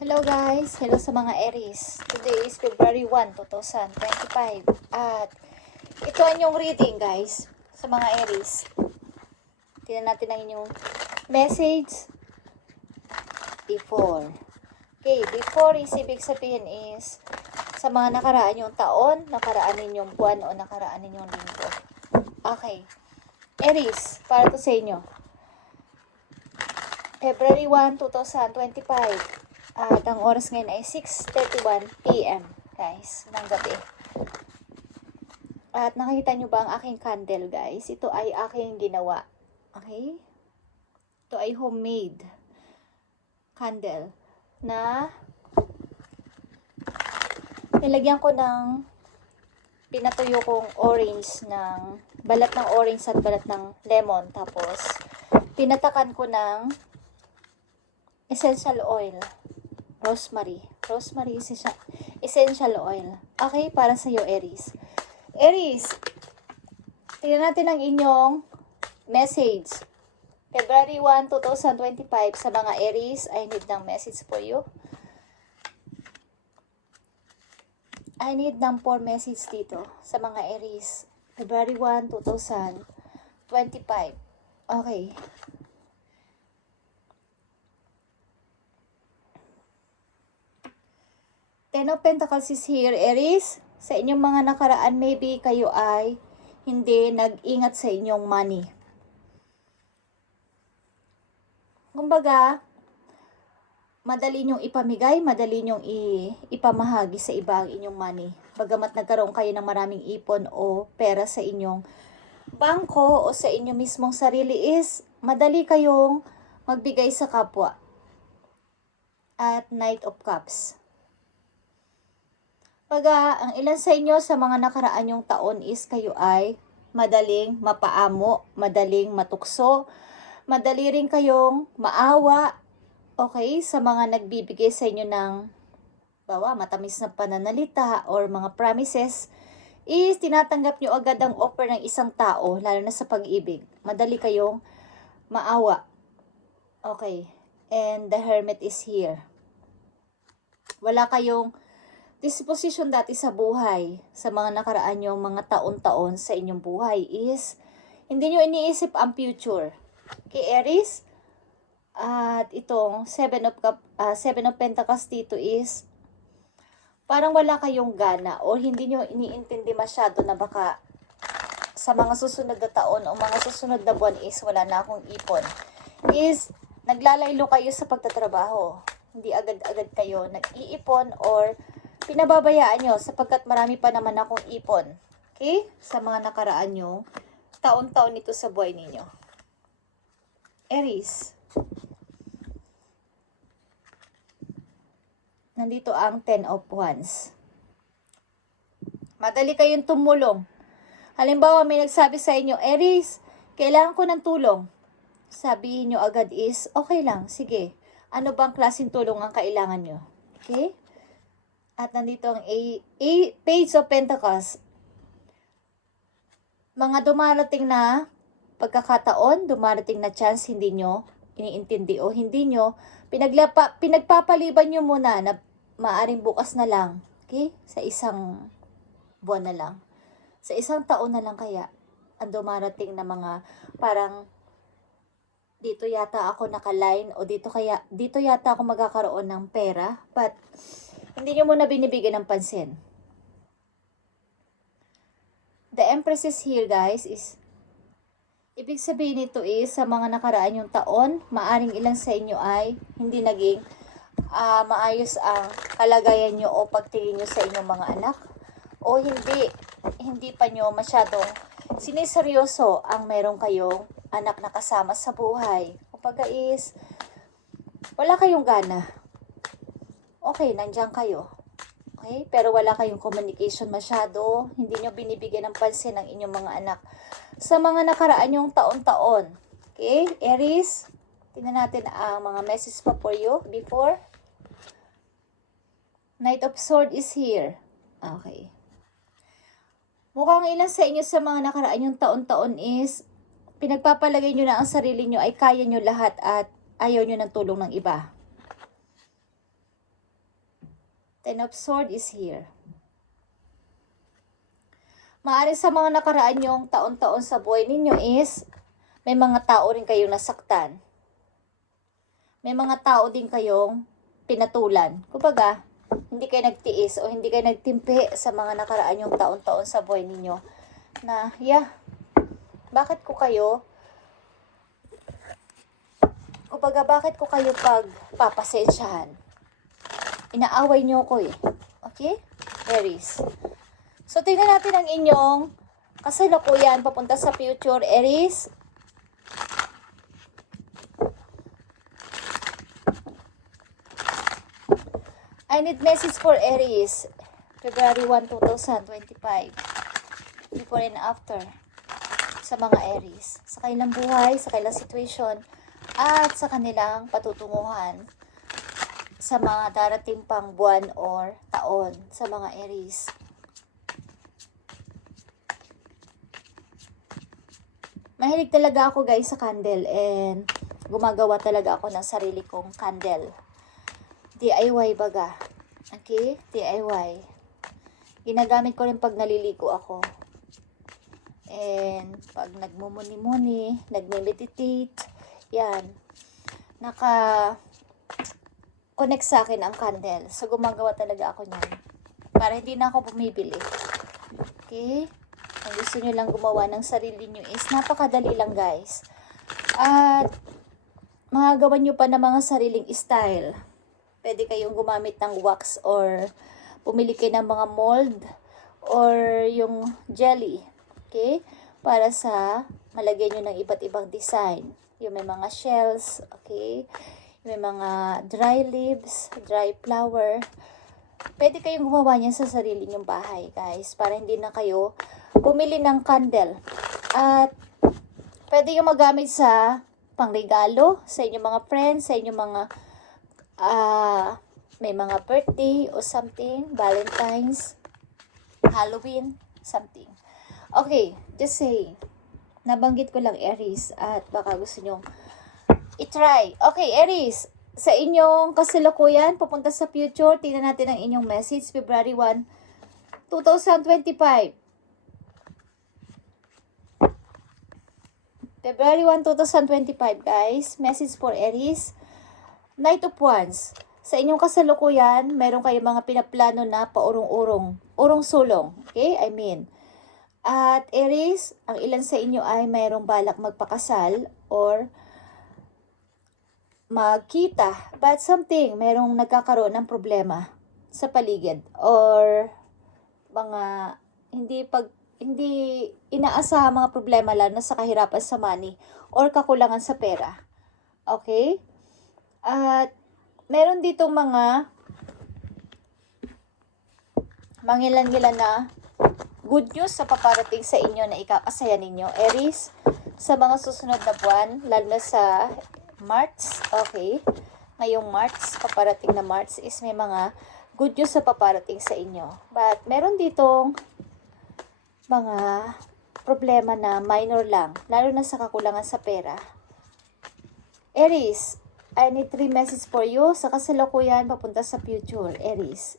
Hello guys! Hello sa mga Aries. Today is February 1, 2025. At ito ang inyong reading guys sa mga Aries. Tingnan natin ang inyong message before. Okay, before is ibig sabihin is sa mga nakaraan yung taon, nakaraan ninyong buwan o nakaraan ninyong linggo. Okay. Aries, para to sa inyo. February 1, 2025. At ang oras ngayon ay 6:31 PM, guys, ng gabi. At nakikita nyo ba ang aking candle, guys? Ito ay aking ginawa. Okay? Ito ay homemade candle na nilagyan ko ng pinatuyo kong orange ng balat ng orange at balat ng lemon. Tapos, pinatakan ko ng essential oil. Rosemary essential oil. Okay, para sa iyo, Aries. Aries, tingnan natin ang inyong message. February 1, 2025 sa mga Aries. I need ng message for you. I need ng 4 message dito sa mga Aries. February 1, 2025. Okay. Ten of Pentacles is here, Aries. Sa inyong mga nakaraan, maybe kayo ay hindi nag-ingat sa inyong money. Kumbaga, madali nyong ipamigay, madali nyong ipamahagi sa iba ang inyong money. Bagamat nagkaroon kayo ng maraming ipon o pera sa inyong bangko o sa inyong mismong sarili is madali kayong magbigay sa kapwa. At Knight of Cups. Ang ilan sa inyo sa mga nakaraan yung taon is kayo ay madaling mapaamo, madaling matukso, madali rin kayong maawa, okay, sa mga nagbibigay sa inyo ng matamis na pananalita or mga promises, is tinatanggap nyo agad ang offer ng isang tao, lalo na sa pag-ibig. Madali kayong maawa. Okay, and the Hermit is here. Wala kayong disposition dati sa buhay, sa mga nakaraan yung mga taon-taon sa inyong buhay is hindi nyo iniisip ang future. Okay, Aries? At itong Seven of Pentacles dito is parang wala kayong gana o hindi nyo iniintindi masyado na baka sa mga susunod na taon o mga susunod na buwan is wala na akong ipon. Is naglalaylo kayo sa pagtatrabaho. Hindi agad-agad kayo nag-iipon or pinababayaan nyo sapagkat marami pa naman akong ipon. Okay? Sa mga nakaraan nyo, taon-taon ito sa buhay ninyo. Aries. Nandito ang 10 of Wands. Madali kayong tumulong. Halimbawa, may nagsabi sa inyo, Aries, kailangan ko ng tulong. Sabihin nyo agad is, okay lang, sige. Ano bang klaseng tulong ang kailangan nyo? Okay? At nandito ang Page of Pentacles. Mga dumarating na pagkakataon, dumarating na chance, hindi nyo iniintindi o hindi nyo, pinagpapaliban nyo muna na maaring bukas na lang. Okay? Sa isang buwan na lang. Sa isang taon na lang kaya, ang dumarating na mga parang dito yata ako nakaline o dito yata ako magkakaroon ng pera, but hindi nyo muna binibigyan ng pansin. The Empress is here, guys, is ibig sabihin nito is sa mga nakaraan yung taon, maaring ilang sa inyo ay hindi naging maayos ang kalagayan nyo o pagtingin nyo sa inyong mga anak o hindi pa nyo masyadong siniseryoso ang meron kayong anak na kasama sa buhay. Kapag is wala kayong gana. Okay, nandiyan kayo. Okay? Pero wala kayong communication masyado. Hindi nyo binibigyan ng pansin ng inyong mga anak. Sa mga nakaraan yung taon-taon. Okay? Aries, tingnan natin ang mga message pa for you before. Knight of Swords is here. Okay. Mukhang ilan sa inyo sa mga nakaraan yung taon-taon is pinagpapalagay nyo na ang sarili nyo ay kaya nyo lahat at ayaw nyo ng tulong ng iba. Ten of Swords is here. Maaaring sa mga nakaraan yung taon-taon sa buhay ninyo is may mga tao rin kayong nasaktan. May mga tao din kayong pinatulan. Kumbaga, hindi kayo nagtiis o hindi kayo nagtimpi sa mga nakaraan yung taon-taon sa buhay ninyo. Na, bakit ko kayo pagpapasensyahan? Inaaway nyo ko eh. Okay? Aries. So, tingnan natin ang inyong kasalukuyan papunta sa future, Aries. I need message for Aries. February 1, 2025. Before and after. Sa mga Aries. Sa kanilang buhay, sa kanilang situation, at sa kanilang patutunguhan sa mga darating pang buwan or taon sa mga Aries. Mahilig talaga ako guys sa candle and gumagawa talaga ako ng sarili kong candle. DIY baga. Okay? DIY. Ginagamit ko rin pag naliligo ako. And pag nagmumuni-muni, nagme-meditate, yan. Naka-connect sa akin ang candle. So gumagawa talaga ako niyan. Para hindi na ako bumibili. Okay? Kung gusto nyo lang gumawa ng sarili nyo is napakadali lang guys. At magagawa nyo pa ng mga sariling style. Pwede kayong gumamit ng wax or pumili kayo ng mga mold or yung jelly. Okay? Para sa malagyan nyo ng iba't ibang design. Yung may mga shells. Okay? Yung may mga dry leaves, dry flower. Pwede kayong gumawa niyan sa sarili nyong bahay guys. Para hindi na kayo bumili ng candle. At pwede yung magamit sa pangregalo sa inyong mga friends, sa inyong mga may mga birthday o something, Valentine's, Halloween, something. Okay, just say, nabanggit ko lang Aries at baka gusto nyong i-try. Okay, Aries, sa inyong kasalukuyan, papunta sa future, tingnan natin ang inyong message, February 1, 2025. February 1, 2025 guys. Message for Aries. Knight of Wands. Sa inyong kasalukuyan, meron kayong mga pinaplano na paurong-urong. Urong-sulong. Okay? I mean. At Aries, ang ilan sa inyo ay mayroong balak magpakasal or magkita. But something, merong nagkakaroon ng problema sa paligid. Or mga hindi inaasahan mga problema lalo na sa kahirapan sa money or kakulangan sa pera. Okay? At meron dito mga mangilan-ngilan na good news sa paparating sa inyo na ikakasaya ninyo. Aries, sa mga susunod na buwan, lalo na sa March. Okay? Ngayong March, paparating na March is may mga good news sa paparating sa inyo. But meron ditong mga problema na minor lang, lalo na sa kakulangan sa pera. Aries, I need 3 messages for you sa kasalukuyan papunta sa future. Aries,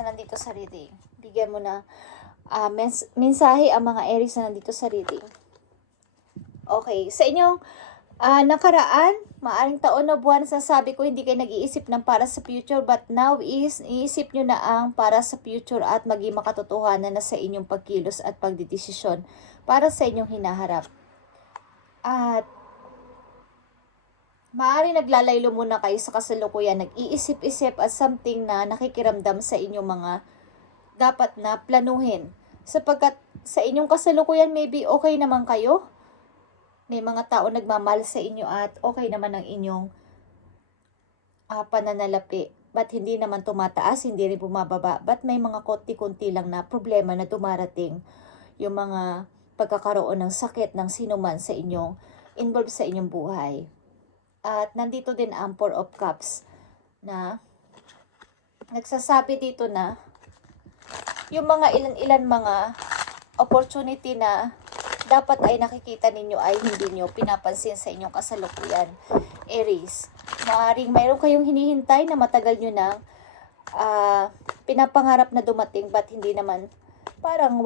na nandito sa reading. Bigyan mo na mensahe ang mga Aries na nandito sa reading. Okay, sa inyong nakaraan, maaring taon na buwan, sasabi ko hindi kayo nag-iisip ng para sa future, but now is iisip nyo na ang para sa future at maging makatotohanan na sa inyong pagkilos at pagdidesisyon para sa inyong hinaharap. At maaring naglalaylo muna kayo sa kasalukuyan, nag-iisip-isip at something na nakikiramdam sa inyong mga dapat na planuhin. Sapagkat sa inyong kasalukuyan, maybe okay naman kayo. May mga tao nagmamahal sa inyo at okay naman ang inyong pananalapi. But hindi naman tumataas, hindi rin bumababa. But may mga konti-kunti lang na problema na dumarating. Yung mga pagkakaroon ng sakit ng sinuman sa inyong, involved sa inyong buhay. At nandito din ang 4 of Cups na nagsasabi dito na yung mga ilan-ilan mga opportunity na dapat ay nakikita ninyo ay hindi nyo pinapansin sa inyong kasalukuyan. Aries, maaaring mayroon kayong hinihintay na matagal nyo nang pinapangarap na dumating but hindi naman, parang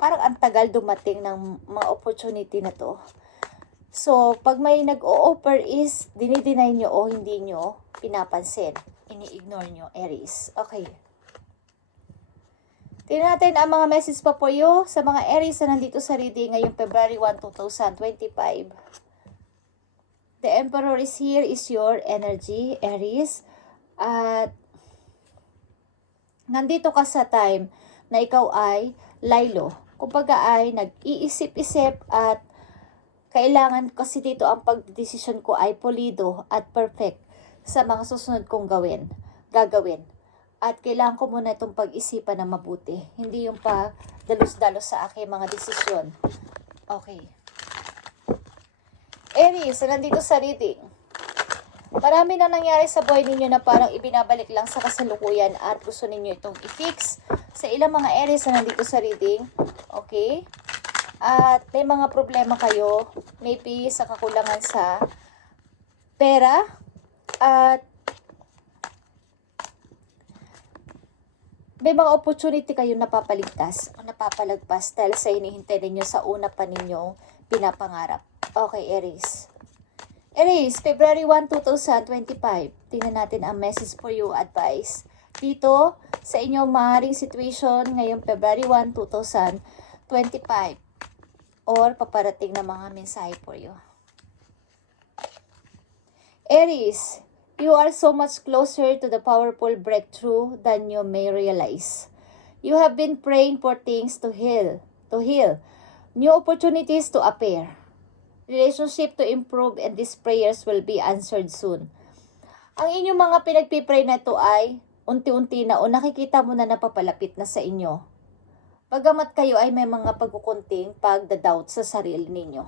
ang tagal dumating ng mga opportunity na to. So, pag may nag-o-offer is dinideny nyo o hindi nyo pinapansin. Ini-ignore nyo, Aries. Okay. Tingnan natin ang mga message pa po yo sa mga Aries na nandito sa reading ngayong February 1, 2025. The Emperor is here, is your energy, Aries. At nandito ka sa time na ikaw ay laylo. Kumbaga ay nag-iisip-isip at kailangan kasi dito ang pagdesisyon ko ay polido at perfect sa mga susunod kong gagawin. At kailangan ko muna itong pag-isipan na mabuti. Hindi yung pa dalos-dalos sa aking mga desisyon. Okay. Aries, nandito sa reading. Marami na nangyari sa buhay ninyo na parang ibinabalik lang sa kasalukuyan at gusto ninyo itong i-fix sa ilang mga Aries na nandito sa reading. Okay? At may mga problema kayo, maybe sa kakulangan sa pera, at may mga opportunity kayo napapaligtas o napapalagpas dahil sa hinihintay ninyo sa una pa ninyong pinapangarap. Okay, Aries. Aries, February 1, 2025. Tingnan natin ang message for you, advice. Dito, sa inyong maaaring situation ngayong February 1, 2025. Or paparating na mga mensahe for you. Aries, you are so much closer to the powerful breakthrough than you may realize. You have been praying for things to heal, new opportunities to appear, relationship to improve, and these prayers will be answered soon. Ang inyong mga pinagpipray na ito ay unti-unti na o nakikita mo na napapalapit na sa inyo. Bagamat kayo ay may mga pagkukunting pagda-doubt sa sarili ninyo.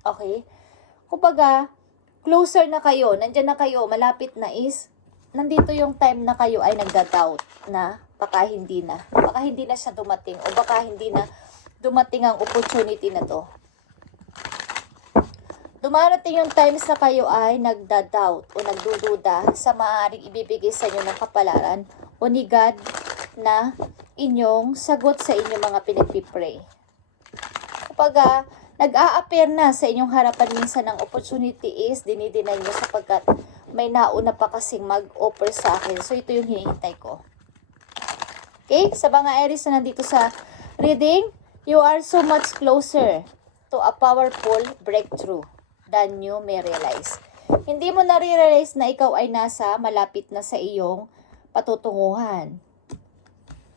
Okay? Kumbaga, closer na kayo, nandyan na kayo, malapit na is, nandito yung time na kayo ay nagda-doubt na baka hindi na siya dumating o baka hindi na dumating ang opportunity na to. Dumarating yung times na kayo ay nagda-doubt o nagdududa sa maaaring ibibigay sa inyo ng kapalaran o ni God na inyong sagot sa inyong mga pinagpipray. Kapag nag-a-appear na sa inyong harapan minsan ng opportunity is dinideny nyo sapagkat may nauna pa kasing mag-offer sa akin. So ito yung hinihintay ko. Okay? Sa mga Aries na nandito sa reading, you are so much closer to a powerful breakthrough than you may realize. Hindi mo na-realize na ikaw ay nasa malapit na sa iyong patutunguhan.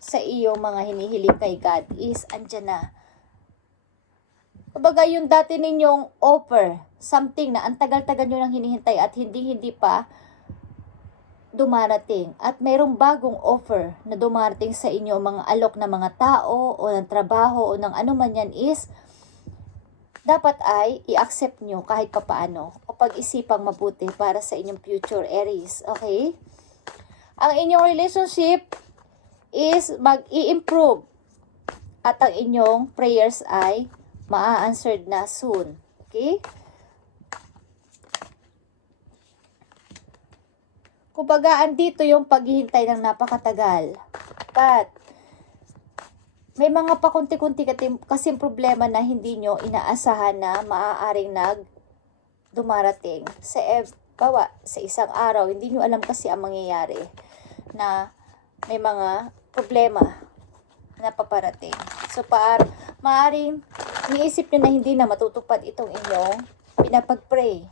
Sa iyong mga hinihiling kay God is andyan na. Kumbaga yung dati ninyong offer, something na ang tagal-tagal nyo nang hinihintay at hindi pa dumarating. At mayroong bagong offer na dumarating sa inyo, mga alok na mga tao o ng trabaho o ng ano man yan is dapat ay i-accept nyo kahit papaano o pag-isipang mabuti para sa inyong future, Aries. Okay? Ang inyong relationship is mag-i-improve at ang inyong prayers ay maa-answered na soon. Okay? Kumbaga, andito yung paghihintay ng napakatagal. But, may mga pakunti-kunti kasing problema na hindi nyo inaasahan na maaaring dumarating. Sa isang araw, hindi nyo alam kasi ang mangyayari na may mga problema na paparating. So, maaaring iniisip nyo na hindi na matutupad itong inyong pinapag-pray.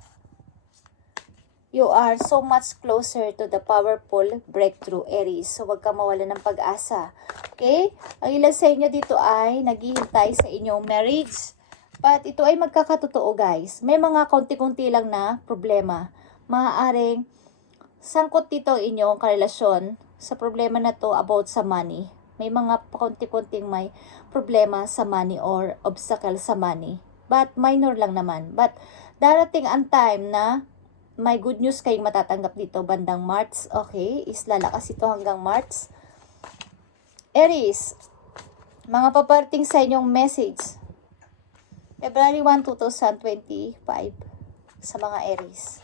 You are so much closer to the powerful breakthrough, Aries. So, huwag ka mawala ng pag-asa. Okay? Ang ilan sa inyo dito ay naghihintay sa inyong marriage. But ito ay magkakatotoo, guys. May mga konti-kunti lang na problema. Maaaring sangkot dito inyong karelasyon sa problema na to about sa money. May mga pakunti-kunting may problema sa money or obstacle sa money. But minor lang naman. But darating ang time na may good news kayong matatanggap dito bandang March. Okay? Is lalakas ito hanggang March. Aries, mga paparating sa inyong message. February 1, 2025 sa mga Aries.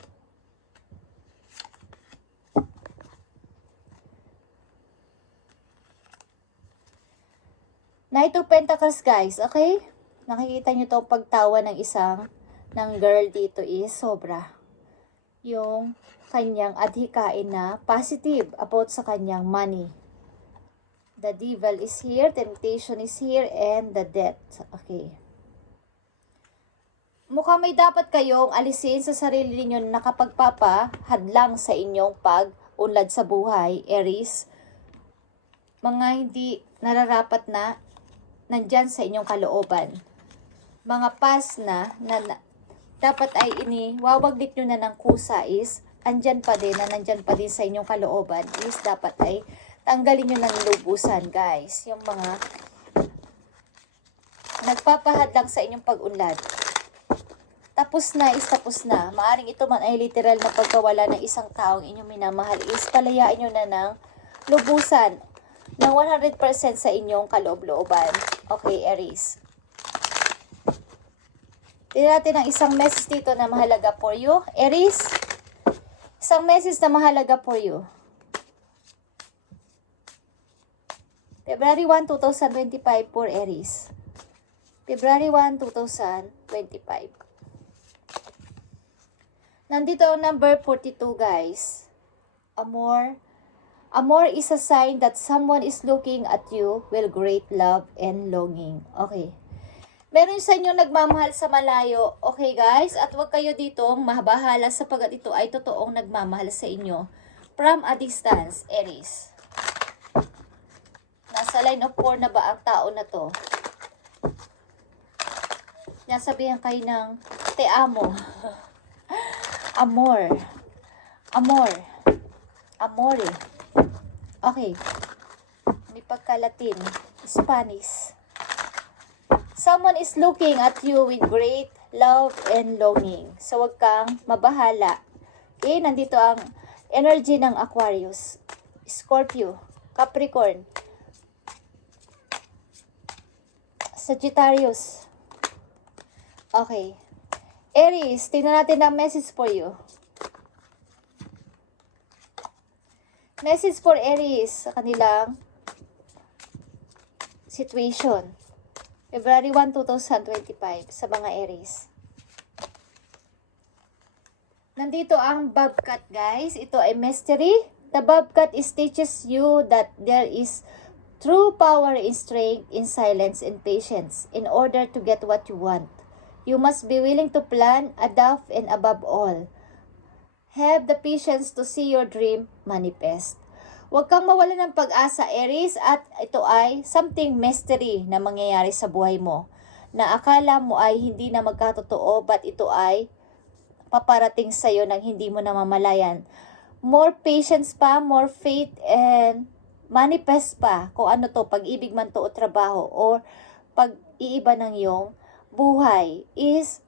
Knight of Pentacles, guys, okay? Nakikita nyo to pagtawa ng girl dito is sobra. Yung kanyang adhikain na positive about sa kanyang money. The devil is here, temptation is here, and the death. Okay. Mukhang may dapat kayong alisin sa sarili niyo na nakapagpapahadlang sa inyong pag-unlad sa buhay, Aries. Mga hindi nararapat na nandyan sa inyong kalooban. Mga past na dapat ay iniwawaglit nyo na ng kusa is andyan pa din na nandyan pa din sa inyong kalooban is dapat ay tanggalin nyo ng lubusan, guys. Yung mga nagpapahadlang sa inyong pag-unlad. Tapos na is tapos na. Maaring ito man ay literal na pagkawala ng isang taong inyong minamahal is palayain nyo na ng lubusan ng 100% sa inyong kaloob-looban. Okay, Aries. Tingnan natin ang isang message dito na mahalaga for you. Aries, isang message na mahalaga for you. February 1, 2025 for Aries. February 1, 2025. Nandito ang number 42, guys. Amor. Amor is a sign that someone is looking at you with great love and longing. Okay. Meron sa inyo nagmamahal sa malayo. Okay, guys? At huwag kayo ditong mabahala sapagat ito ay totoong nagmamahal sa inyo. From a distance, Aries. Nasa line of 4 na ba ang tao na to? Nasabihan kayo ng te amo. Amor. Amor. Amore. Okay. May pagka-Latin. Spanish. Someone is looking at you with great love and longing. So, huwag kang mabahala. Okay, nandito ang energy ng Aquarius, Scorpio, Capricorn, Sagittarius. Okay. Aries, tingnan natin ang message for you. Message for Aries sa kanilang situation. February 1, 2025 sa mga Aries. Nandito ang Bobcat, guys. Ito ay mystery. The Bobcat is teaches you that there is true power in strength, in silence, and patience in order to get what you want. You must be willing to plan, adapt, and above all, have the patience to see your dream manifest. Huwag kang mawala ng pag-asa, Aries, at ito ay something mystery na mangyayari sa buhay mo na akala mo ay hindi na magkatotoo but ito ay paparating sa'yo nang hindi mo namamalayan. More patience pa, more faith, and manifest pa kung ano to, pag-ibig man to o trabaho or pag-iiba ng iyong buhay is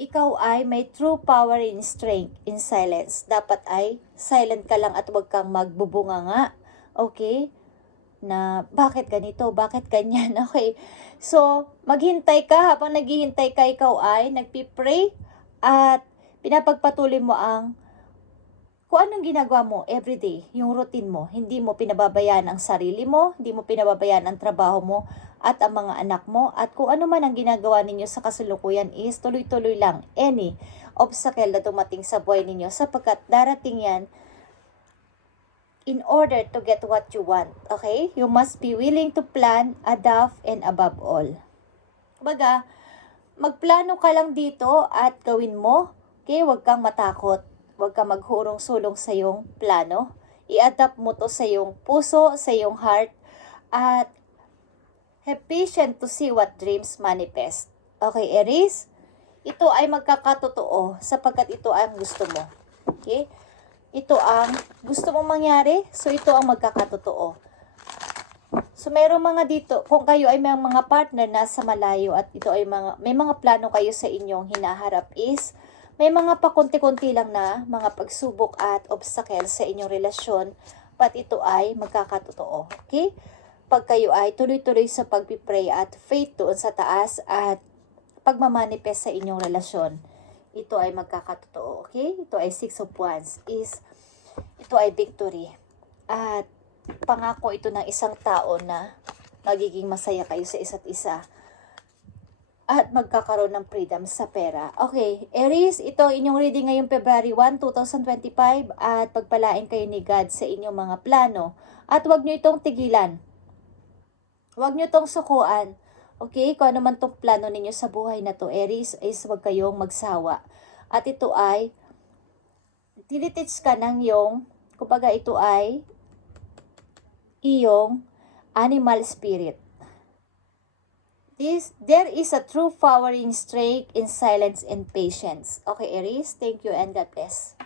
ikaw ay may true power in strength, in silence. Dapat ay silent ka lang at huwag kang magbubunga nga. Okay? Na bakit ganito, bakit ganyan. Okay? So, maghintay ka. Habang naghihintay ka, ikaw ay nagpipray at pinapagpatuloy mo ang kung anong ginagawa mo everyday, yung routine mo. Hindi mo pinababayaan ang sarili mo, hindi mo pinababayaan ang trabaho mo at ang mga anak mo. At kung ano man ang ginagawa ninyo sa kasalukuyan is tuloy-tuloy lang any obstacle na dumating sa buhay ninyo sapagkat darating yan in order to get what you want. Okay? You must be willing to plan, adapt, and above all. Kumbaga, magplano ka lang dito at gawin mo. Okay? Huwag kang matakot. Huwag kang maghurong-sulong sa iyong plano. I-adapt mo to sa iyong puso, sa iyong heart, at have patience to see what dreams manifest. Okay, Aries? Ito ay magkakatotoo sapagkat ito ang gusto mo. Okay? Ito ang gusto mong mangyari, so ito ang magkakatotoo. So, mayroong mga dito, kung kayo ay may mga partner na sa malayo at ito ay may mga plano kayo sa inyong hinaharap is, may mga pakunti-kunti lang na mga pagsubok at obstacle sa inyong relasyon, but ito ay magkakatotoo. Okay? Pag kayo ay tuloy-tuloy sa pagpipray at faith doon sa taas at pagmamanifest sa inyong relasyon, ito ay magkakatotoo. Okay? Ito ay 6 of Wands. Ito ay victory. At pangako ito ng isang tao na magiging masaya kayo sa isa't isa at magkakaroon ng freedom sa pera. Okay, Aries, ito inyong reading ngayong February 1, 2025 at pagpalain kayo ni God sa inyong mga plano at huwag nyo itong tigilan. Huwag nyo itong sukuan. Okay, kung ano man itong plano ninyo sa buhay na to, Aries, is huwag kayong magsawa. At ito ay, tinitits ka ng yung, kumbaga ito ay, iyong animal spirit. There is a true power in strength, in silence, and patience. Okay, Aries, thank you and God bless.